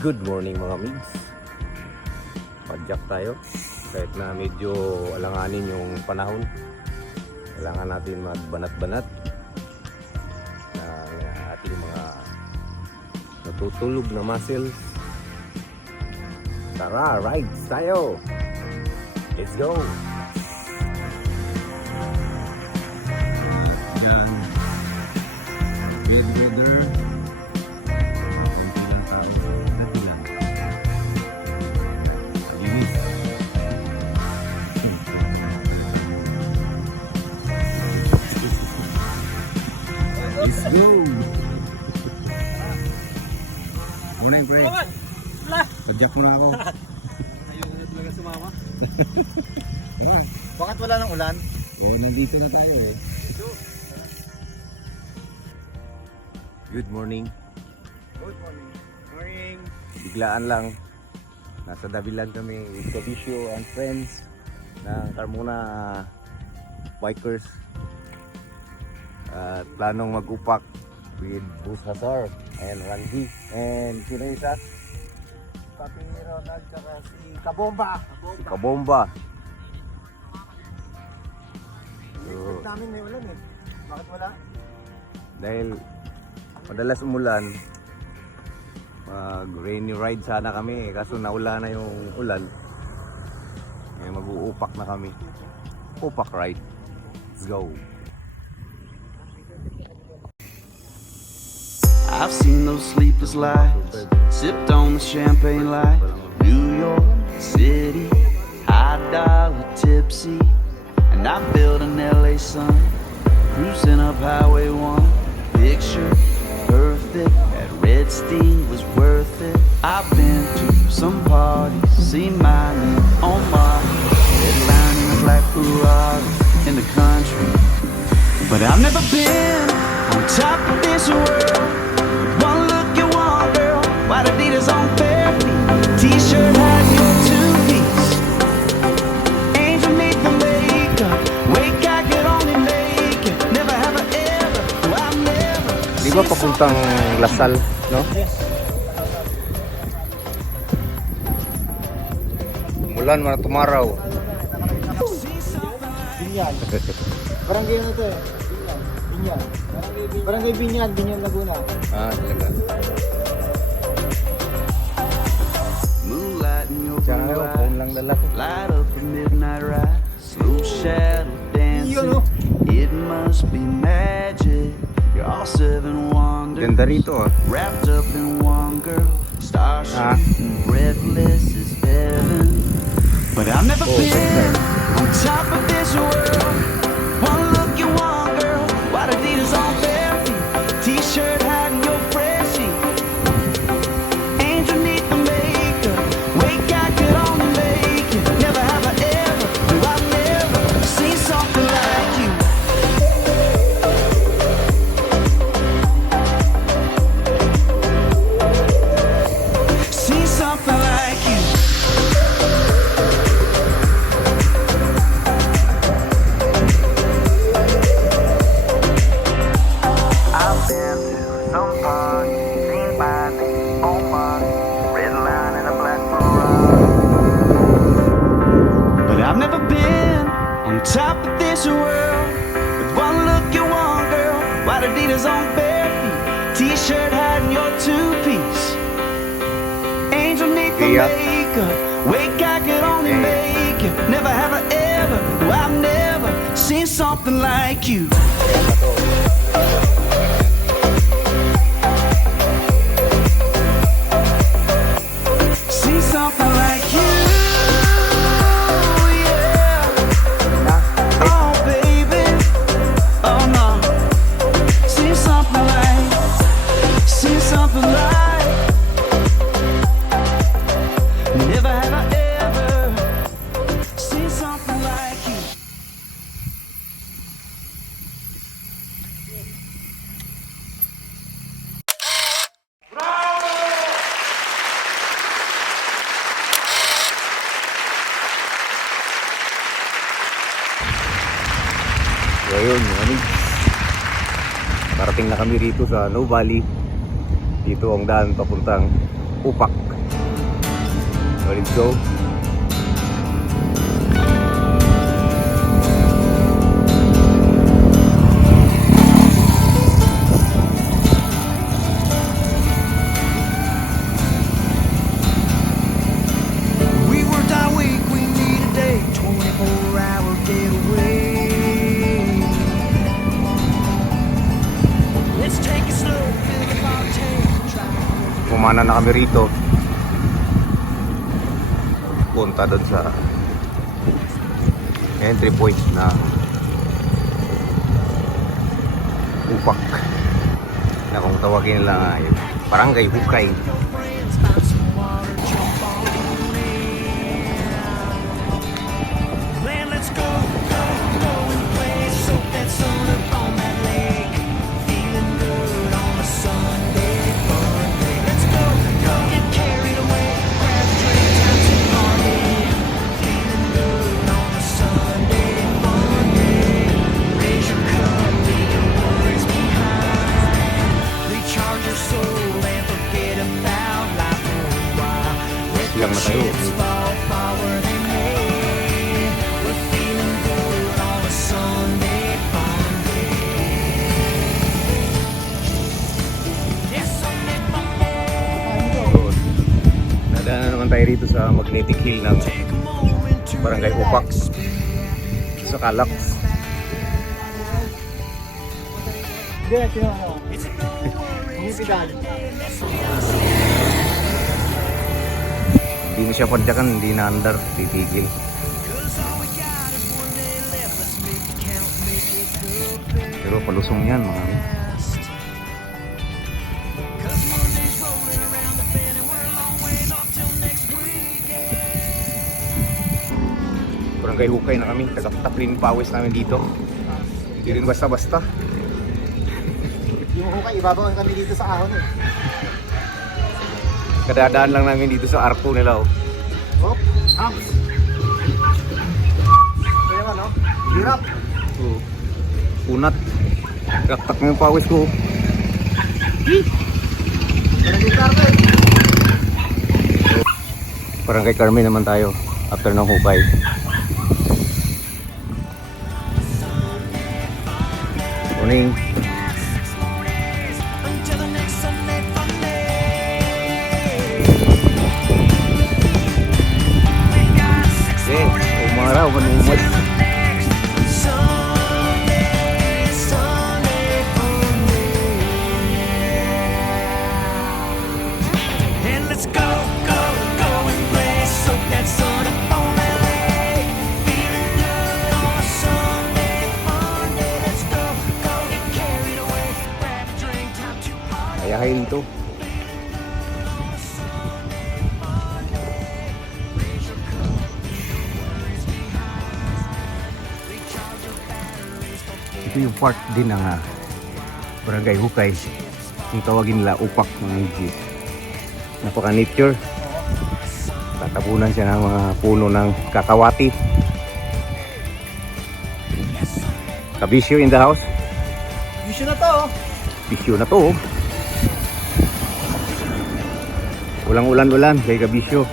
Good morning mga migs. Padyak tayo. Kahit na medyo alanganin yung panahon, kailangan natin magbanat-banat ng ating mga natutulog na muscles. Tara, rides tayo! Let's go! Yan. Good weather. Let's go! Morning, pre. Padyak mo na ako. Ayaw na talaga sumama. Alright. Bakit wala ng ulan? Eh, nandito na tayo eh. Good morning. Good morning. Morning. Biglaan lang. Nasa Dabilan kami with Kavisio and friends ng Carmona Bikers. At planong mag-upak with Bus Hazar and Randy. And sino yung isa? Papi Ronald saka si Kabomba. Si Kabomba. Yung namin may ulan eh. Bakit wala? Dahil madalas umulan, mag rainy ride sana kami, kaso naula na yung ulan. Eh, mag-uupak na kami. Upak ride. Let's go. I've seen those sleepless nights, sipped on the champagne light. New York City, high dollar tipsy, and I built an LA sun, cruising up Highway 1. Picture perfect, that red steam was worth it. I've been to some parties, seen my name on my red line in a black Ferrari in the country, but I've never been on top of this world. One look you want, girl, white Adidas on bare feet, t-shirt had your two-piece, angel need the makeup, wake I could only make it, never have I ever, no I've never. Di ba papuntang Lasal, no? Umulan man tumaraw. Binyan. Barangay ano to eh? Binyan. Barangay Binyan, Binyan Laguna. Ah, talaga. Moonlight in your Tsaka blue ngayon, phone eyes, lang dala ko. light up a midnight ride, slow shadow dancing, it must be magic. You're all seven wonders, Ganda rito ah. wrapped up in one girl, starship and breathless is heaven. But I've never been on top of this world. One look you want, girl, white Adidas on bare feet, t-shirt hiding your freshie, angel need the makeup, wake I could only make it, never have I ever, no I've never seen something like you. Seen something like you. I've been to some parties, seen my name on money, red line in a black Ferrari, but I've never been on top of this world. With one look you want, girl, white Adidas on bare feet, t-shirt hiding your two-piece, angel need the Yeah. makeup, wake I could only make it, never have I ever, no I've never seen something like you. See something like you, yeah. Oh baby, oh no. See something like, never have I ever seen something like you. So ayun, parating na kami rito sa No Valley. Dito ang daan papuntang upak. So let's go. We worked our week, we need a day, 24-hour getaway. Let's take it slow, fill up our tank. Pumana na kami rito. Punta doon sa entry point na upak na kung tawagin nila ay Barangay Hukay. Man, let's go, go, go and play. Soak that sun up on that lake. Feeling good on a Sunday fun day. Let's go, go, get carried away. Grab a drink, time to party. Feeling good on a Sunday fun day. Raise your cup, leave your worries behind. Recharge your soul and forget about life for a while. Let the Silang na tayo. chips fall far where they may. We're feeling good on a Sunday fun day. Yes, Sunday fun day. Nadaan na naman tayo rito sa Magnetic Hill ng Take a moment to Barangay Upak sa Calax. Hindi, sino ano? Pumipidal. Hindi mo siya padyakan, hindi na andar, titigil. Pero palusong yan mga kami. Barangay Hukay na kami, tagap-taplin pawis namin dito. Hindi rin basta-basta. Yung hukay, ibabawan kami dito sa ahon eh. Kadadaan lang namin dito sa arko nila. Oh. Hop, hop. Kaya ano? Hirap. Oh. Punat. Kaktak mo yung pawis ko. Barangay Carmen. Barangay Carmen naman tayo after ng hukay. Morning. Until the next Sunday fun day. Umaraw, manumas. Sunday, Sunday fun day. And let's go, go, go and play. Soak that sun up on that lake. Feeling good on a Sunday fun day. Let's go, go, get carried away. Grab a drink, time to party. Ayahin to. Ito yung part din ng Barangay Hukay. Yung tawagin nila upak ng G. Napaka-nature. Tatabunan siya ng mga puno ng kakawati. Kabisyo in the house. Mission na to. Bisyo na to. Walang ulan-ulan kay Kabisyo.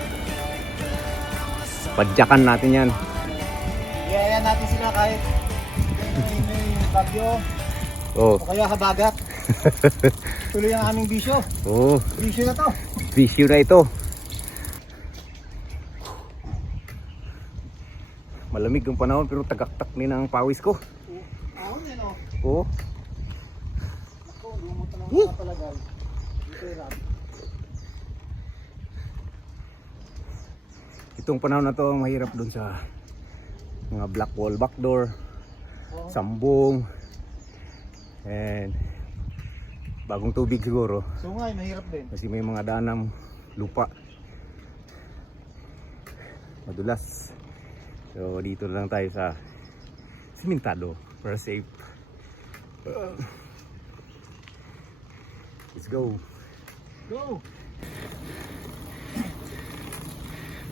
Padyakan natin yan. Iyayan natin sila kahit may bagyo Oh, o kaya habagat. Tuloy ang aming bisyo. oh, Bisyo na to. bisyo na ito. Malamig ang panahon pero tagaktak din ang pawis ko. Ahon yan o. Oh, Ako, lumot na lang talaga. Hirap. itong panahon na to mahirap dun sa mga black wall backdoor, sambong, and bagong tubig siguro. So nga, mahirap din. Kasi may mga daan ng lupa. Madulas. So dito lang tayo sa simentado para safe. Let's go. Go!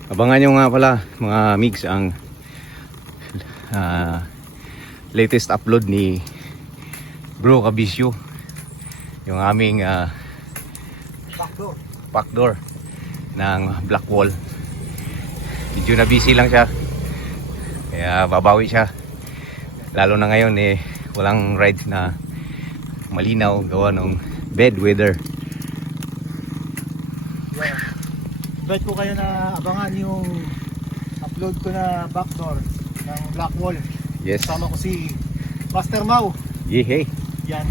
Abangan nyo nga pala mga mix ang latest upload ni Bro Kabisyo. Yung aming Backdoor. backdoor. ng Black Wall. Medyo na busy lang siya. Kaya babawi siya. Lalo na ngayon walang rides na malinaw gawa ng bad weather. Yeah. Invite ko kayo na abangan yung upload ko na backdoor ng Black Wall. Yes. Kasama ko si Master Mau. Yehey. Yan.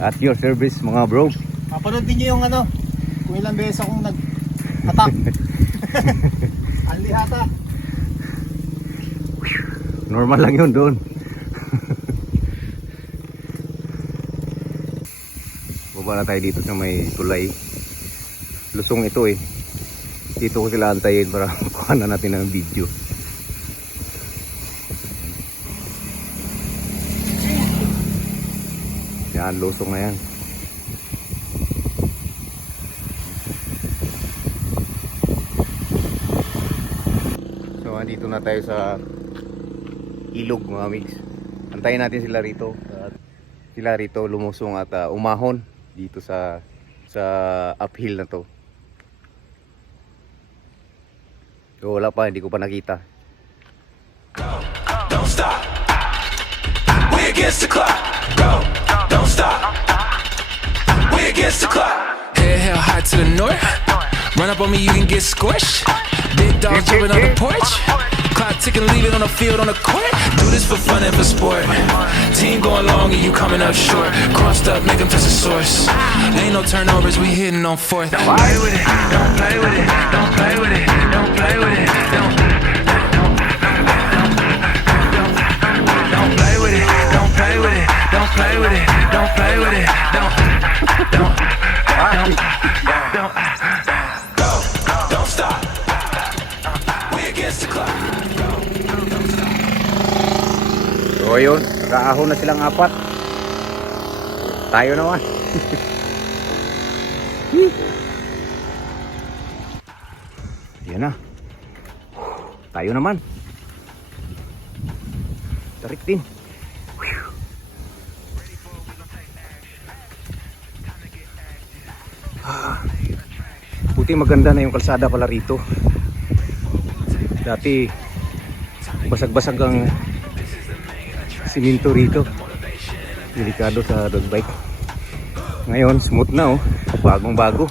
At your service mga bro. Mapanood din nyo yung kung ilang beses akong nag-attack. Anli hata. Normal lang yun doon. Baba na tayo dito sa may tulay. Lusong ito Dito ko sila antayin para kuha na natin ng video. Yan, lusong na yan. So, andito na tayo sa ilog mga amigs. Antayin natin sila rito. At sila rito lumusong at umahon dito sa uphill na to. So, wala pa, hindi ko pa nakita. Don't stop. We against the clock. Go. Don't stop. We against the clock. Head hell high to the north. Run up on me, you can get squished. Big dogs jumping on the porch. Clock ticking, leave it on the field, on the court. Do this for fun and for sport. Team going long and you coming up short. Crossed up, make them touch the source. Ain't no turnovers, we hitting on fourth. Don't play with it. Don't play with it. Don't play with it. Don't play with it. Don't play with it. Don't play with it. Don't play with it. Don't play with it. Don't stop. We against the clock. So ayun, nag-aahon na silang apat. Tayo naman. Yan na. Tayo naman. Tarik din. Buti maganda na yung kalsada pala rito. Dati basag-basag ang siminto rito. Delikado sa road bike. Ngayon smooth na bagong bago.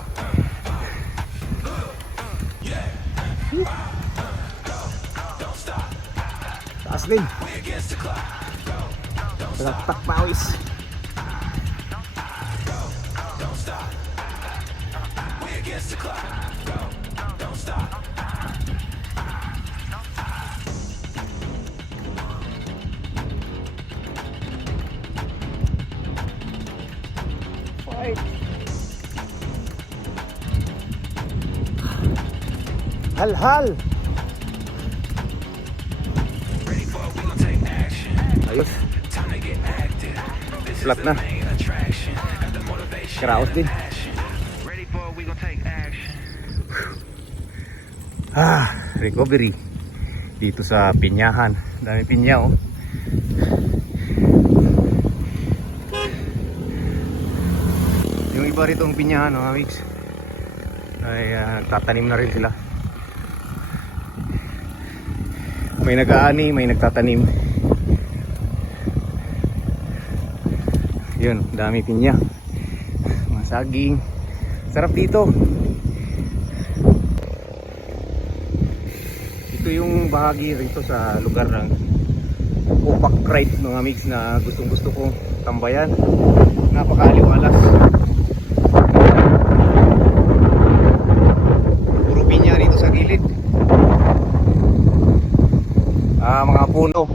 Taas din. Taktak pawis. Hal-hal. Ayos. Flat na. Karaos din. Recovery dito sa Pinyahan. Dami pinya Yung iba rito ang Pinyahan mga mix ay nagtatanim na rin sila. May nag-aani, may nagtatanim. Yun, dami pinya. Mga saging. Sarap dito. Ito yung bahagi rito sa lugar ng Upak Ride mga mix na gustong gusto kong tambayan. Napakaaliwalas. Puro pinya rito sa gilid. Mga puno.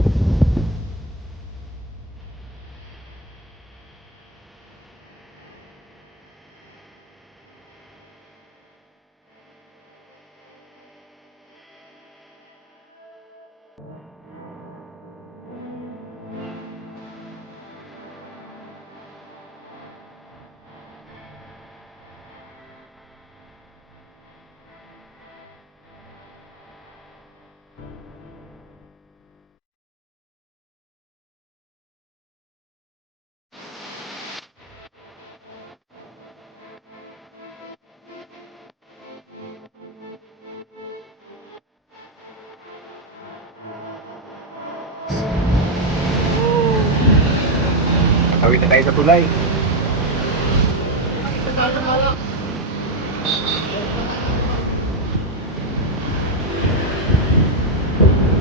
Tawid na tayo sa tulay.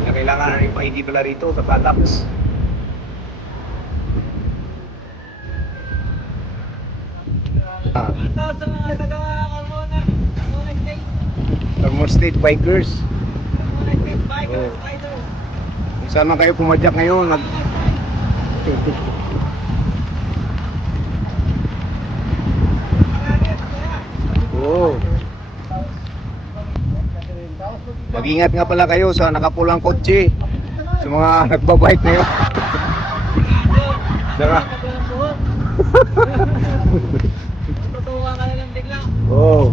Na kailangan na rin pa-ID pala rito sa Patax. Thermal State Bikers. Oh. Kung saan man kayo pumadyak ngayon, Oh. Mag-ingat nga pala kayo sa nakapulang kotse. Sa mga nagbabike na yun. Saka. Oh.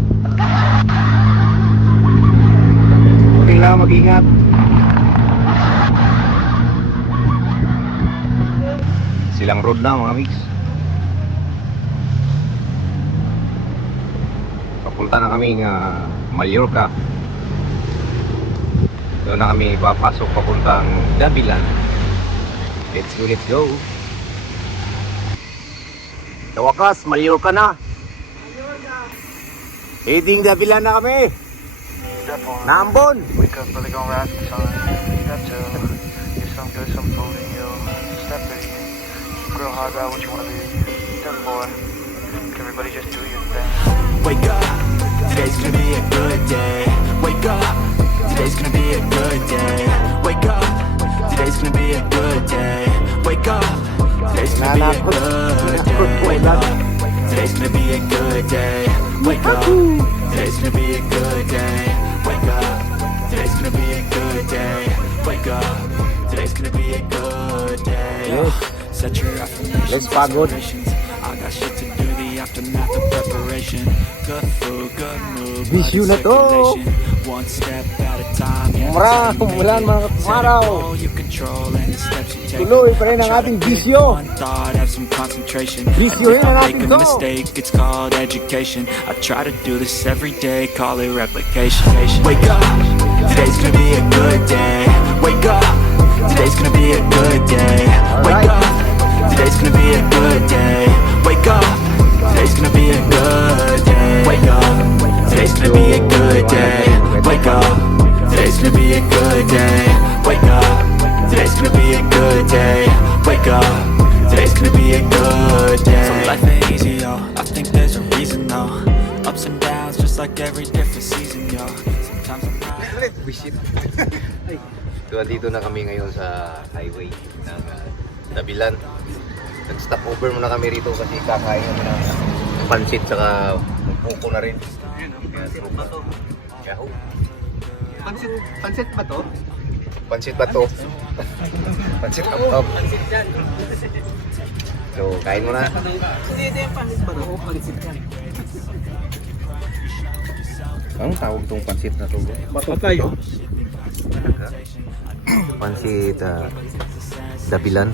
Okay lang, mag-ingat. Silang road na mga mix. Papunta na kami Mallorca. Doon na kami papasok papuntang Dabilan. Let's go. Sa wakas, Mallorca na. Heading Dabilan na kami. Nambon. Wake up, really gonna rise the sun. Step two, get some good, some food in you. Step three, grow hard about what you wanna be. Step four, everybody just do your thing. Wake up, today's gonna be a good day. Wake up, today's gonna be a good day. Wake up, today's gonna be a good day. Wake up, today's gonna be a good day. Wake up, today's gonna be a good day. Wake up, today's gonna be a good day. Wake up, today's gonna be a good day. Wake up, today's gonna be a good day. Set your affirmations. Let's pagod. I got shit to do, the aftermath of preparation. Good food, good mood, Bisyo na to. one step at a time. Umulan mga kaparaw. You control any steps you take. Tuloy pa rin ang ating bisyo. One thought, have some concentration. Bisyohin And if na I natin make to. a mistake, it's called education. I try to do this every day, call it replication. Wake up, today's gonna be a good day. Wake up, today's gonna be a good day. Wake up, today's gonna be a good day. Wake up, today's gonna be a good day. Wake up, today's gonna be a good day. Wake up, today's gonna be a good day. Wake up, today's gonna be a good day. Wake up, today's gonna be a good day. So life ain't easy, yo. I think there's a reason, though. Ups and downs, just like every different season, yo. Sometimes I'm proud. Visit. So, dito na kami ngayon sa highway ng Dabilan. Nag-stop over muna kami rito kasi kakain kami ng pansit saka puko na rin. Yahoo! Pansit ba to? Pansit ba to? Pansit up. So, kain muna. Anong tawag itong pansit na to? Patay. Pansit Dabilan.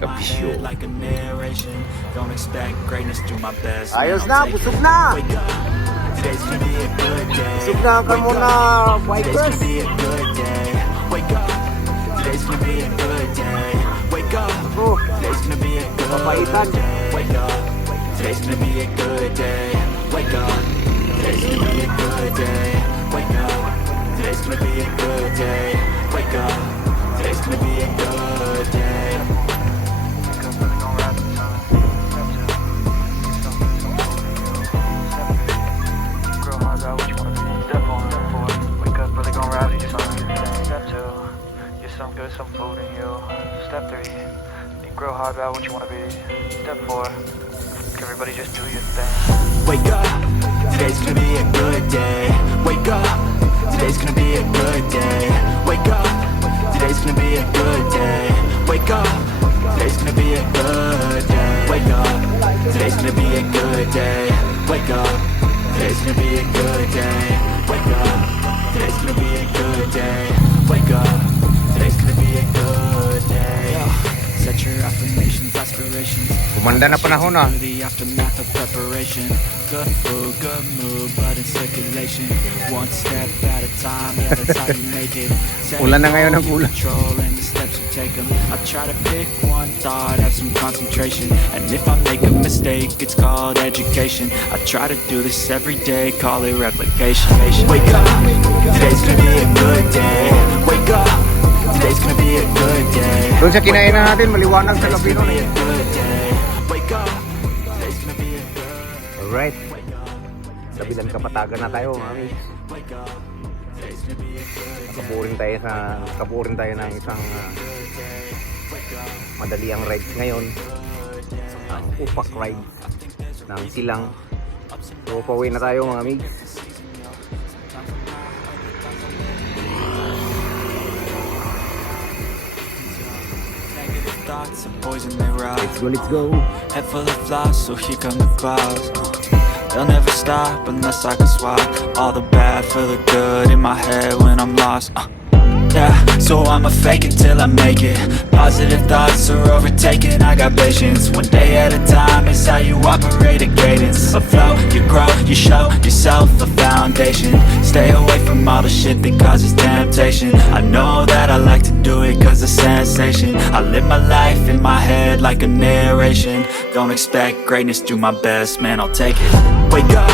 Kapisyo. Like a narration, don't expect greatness, do my best. Ayos man, I'll na, take busog it. na! Wake up, today's gonna be a good day. Busog na ka Wake muna, up, today's bikers! gonna be a good day. Wake up, today's gonna be a good day. Wake up, Oh, today's gonna be a good Papaitan. day. Wake up, today's gonna be a good day. Wake up, today's gonna be a good day. Wake up, today's gonna be a good day. Wake up, today's gonna be a good day. Wake up, really gonna rise the sun. Step two, get some good, some food in you. Step three, grow hard about what you wanna be. Step one, step four, wake up, really gonna rise the sun. Step two, get some good, some food in you. Step three, grow hard about what you wanna be. Step four, everybody just do your thing. Wake up, today's gonna be a good day. Wake up, today's gonna be a good day. Wake up, today's gonna be a good day. Wake up, today's gonna be a good day. Wake up, today's gonna be a good day. Wake up, today's gonna be a good day. Wake up, today's gonna be a good day. Wake up, today's gonna be a good day. Set future, affirmations, aspirations. Kumanda na panahon ah. The aftermath of preparation. Good food, good mood, blood in circulation. One step at a time, yeah, that's how you make it. Set Ulan na ngayon ang goals, you ulan. control and the steps you take 'em. I try to pick one thought, have some concentration. And if I make a mistake, it's called education. I try to do this every day, call it replication. Wake up, today's gonna be a good day. Wake up, today's gonna be a good day. Doon sa kinainan natin, maliwanag sa gabi nun eh. Good day. Wake up, today's gonna be a good. Alright. Kabilang kapatagan na tayo, mami. Wake up, today's gonna be a good. Nakaburin tayo ng isang madaliang ride ngayon. Ang upak ride ng Silang. So, pauwi na tayo mga amigs. Thoughts of poison they rise. Let's go. Head full of flies, so here come the clouds. They'll never stop unless I can swap all the bad for the good in my head when I'm lost. Yeah, so I'ma fake it till I make it. Positive thoughts are overtaken, I got patience. One day at a time is how you operate a cadence. A flow, you grow, you show yourself a foundation. Stay away from all the shit that causes temptation. I know that I like to do it cause it's sensation. I live my life in my head like a narration. Don't expect greatness, do my best, man, I'll take it. Wake up,